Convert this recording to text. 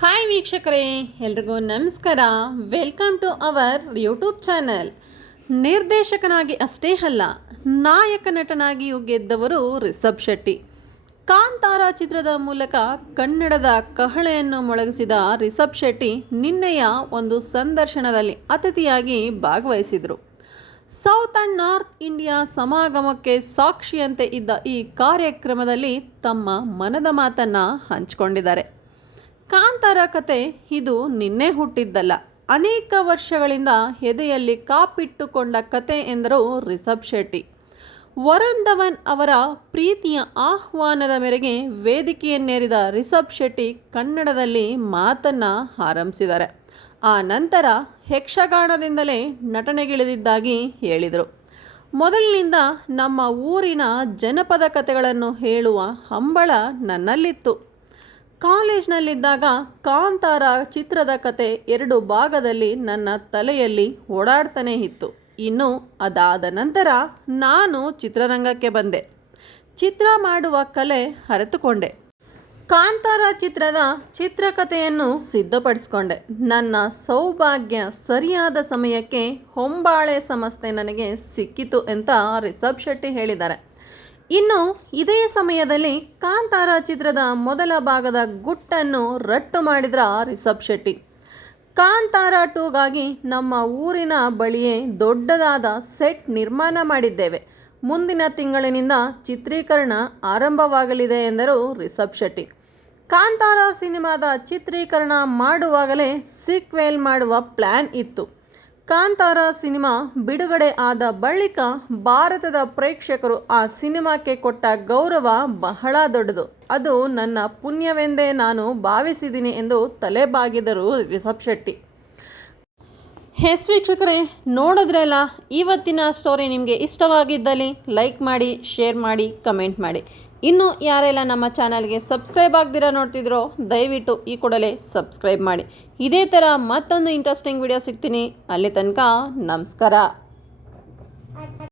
Hi ವೀಕ್ಷಕರೇ, ಎಲ್ರಿಗೂ ನಮಸ್ಕಾರ. Welcome to our YouTube channel ನಿರ್ದೇಶಕನಾಗಿ ಅಷ್ಟೇ ಅಲ್ಲ, ನಾಯಕ ನಟನಾಗಿಯೂ ಗೆದ್ದವರು ರಿಷಬ್ ಶೆಟ್ಟಿ. ಕಾಂತಾರ ಚಿತ್ರದ ಮೂಲಕ ಕನ್ನಡದ ಕಹಳೆಯನ್ನು ಮೊಳಗಿಸಿದ ರಿಷಬ್ ಶೆಟ್ಟಿ ನಿನ್ನೆಯ ಒಂದು ಸಂದರ್ಶನದಲ್ಲಿ ಅತಿಥಿಯಾಗಿ ಭಾಗವಹಿಸಿದರು. ಸೌತ್ ಆ್ಯಂಡ್ ನಾರ್ತ್ ಇಂಡಿಯಾ ಸಮಾಗಮಕ್ಕೆ ಸಾಕ್ಷಿಯಂತೆ ಇದ್ದ ಈ ಕಾರ್ಯಕ್ರಮದಲ್ಲಿ ತಮ್ಮ ಮನದ ಮಾತನ್ನು ಹಂಚಿಕೊಂಡಿದ್ದಾರೆ. ಕಾಂತಾರ ಕತೆ ಇದು ನಿನ್ನೆ ಹುಟ್ಟಿದ್ದಲ್ಲ. ಅನೇಕ ವರ್ಷಗಳಿಂದ ಎದೆಯಲ್ಲಿ ಕಾಪಿಟ್ಟುಕೊಂಡ ಕತೆ ಎಂದರು ರಿಷಬ್ ಶೆಟ್ಟಿ. ವರುಣ್ ಅವರ ಪ್ರೀತಿಯ ಆಹ್ವಾನದ ಮೇರೆಗೆ ವೇದಿಕೆಯನ್ನೇರಿದ ರಿಷಬ್ ಶೆಟ್ಟಿ ಕನ್ನಡದಲ್ಲಿ ಮಾತನ್ನು ಆರಂಭಿಸಿದ್ದಾರೆ. ಆ ನಂತರ ಯಕ್ಷಗಾನದಿಂದಲೇ ನಟನೆಗಿಳಿದಿದ್ದಾಗಿ ಹೇಳಿದರು. ಮೊದಲಿನಿಂದ ನಮ್ಮ ಊರಿನ ಜನಪದ ಕಥೆಗಳನ್ನು ಹೇಳುವ ಹಂಬಳ ನನ್ನಲ್ಲಿತ್ತು. ಕಾಲೇಜ್ನಲ್ಲಿದ್ದಾಗ ಕಾಂತಾರ ಚಿತ್ರದ ಕತೆ ಎರಡು ಭಾಗದಲ್ಲಿ ನನ್ನ ತಲೆಯಲ್ಲಿ ಓಡಾಡ್ತಾನೆ ಇತ್ತು. ಇನ್ನು ಅದಾದ ನಂತರ ನಾನು ಚಿತ್ರರಂಗಕ್ಕೆ ಬಂದೆ. ಚಿತ್ರ ಮಾಡುವ ಕಲೆ ಅರೆತುಕೊಂಡೆ. ಕಾಂತಾರ ಚಿತ್ರದ ಚಿತ್ರಕಥೆಯನ್ನು ಸಿದ್ಧಪಡಿಸಿಕೊಂಡೆ. ನನ್ನ ಸೌಭಾಗ್ಯ ಸರಿಯಾದ ಸಮಯಕ್ಕೆ ಹೊಂಬಾಳೆ ಸಂಸ್ಥೆ ನನಗೆ ಸಿಕ್ಕಿತು ಅಂತ ರಿಷಬ್ ಶೆಟ್ಟಿ ಹೇಳಿದ್ದಾರೆ. ಇನ್ನು ಇದೇ ಸಮಯದಲ್ಲಿ ಕಾಂತಾರ ಚಿತ್ರದ ಮೊದಲ ಭಾಗದ ಗುಟ್ಟನ್ನು ರಟ್ಟು ಮಾಡಿದ್ರ ರಿಷಬ್ ಶೆಟ್ಟಿ. ಕಾಂತಾರ ಟೂಗಾಗಿ ನಮ್ಮ ಊರಿನ ಬಳಿಯೇ ದೊಡ್ಡದಾದ ಸೆಟ್ ನಿರ್ಮಾಣ ಮಾಡಿದ್ದೇವೆ. ಮುಂದಿನ ತಿಂಗಳಿನಿಂದ ಚಿತ್ರೀಕರಣ ಆರಂಭವಾಗಲಿದೆ ಎಂದರು ರಿಷಬ್ ಶೆಟ್ಟಿ. ಕಾಂತಾರ ಸಿನಿಮಾದ ಚಿತ್ರೀಕರಣ ಮಾಡುವಾಗಲೇ ಸೀಕ್ವೆಲ್ ಮಾಡುವ ಪ್ಲ್ಯಾನ್ ಇತ್ತು. ಕಾಂತಾರ ಸಿನಿಮಾ ಬಿಡುಗಡೆ ಆದ ಬಳಿಕ ಭಾರತದ ಪ್ರೇಕ್ಷಕರು ಆ ಸಿನಿಮಾಕ್ಕೆ ಕೊಟ್ಟ ಗೌರವ ಬಹಳ ದೊಡ್ಡದು. ಅದು ನನ್ನ ಪುಣ್ಯವೆಂದೇ ನಾನು ಭಾವಿಸಿದ್ದೀನಿ ಎಂದು ತಲೆಬಾಗಿದರು ರಿಷಬ್ ಶೆಟ್ಟಿ. ಹೆಸ್ ವೀಕ್ಷಕರೇ, ನೋಡಿದ್ರಲ್ಲ, ಇವತ್ತಿನ ಸ್ಟೋರಿ ನಿಮಗೆ ಇಷ್ಟವಾಗಿದ್ದಲ್ಲಿ ಲೈಕ್ ಮಾಡಿ ಶೇರ್ ಮಾಡಿ ಕಮೆಂಟ್ ಮಾಡಿ. ಇನ್ನು ಯಾರೆಲ್ಲ ನಮ್ಮ ಚಾನಲ್ಗೆ ಸಬ್ಸ್ಕ್ರೈಬ್ ಆಗ್ದಿರ ನೋಡ್ತಿದ್ರೋ, ದಯವಿಟ್ಟು ಈ ಕೂಡಲೇ ಸಬ್ಸ್ಕ್ರೈಬ್ ಮಾಡಿ. ಇದೇ ಥರ ಮತ್ತೊಂದು ಇಂಟ್ರೆಸ್ಟಿಂಗ್ ವಿಡಿಯೋ ಸಿಗ್ತೀನಿ. ಅಲ್ಲಿ ತನಕ ನಮಸ್ಕಾರ.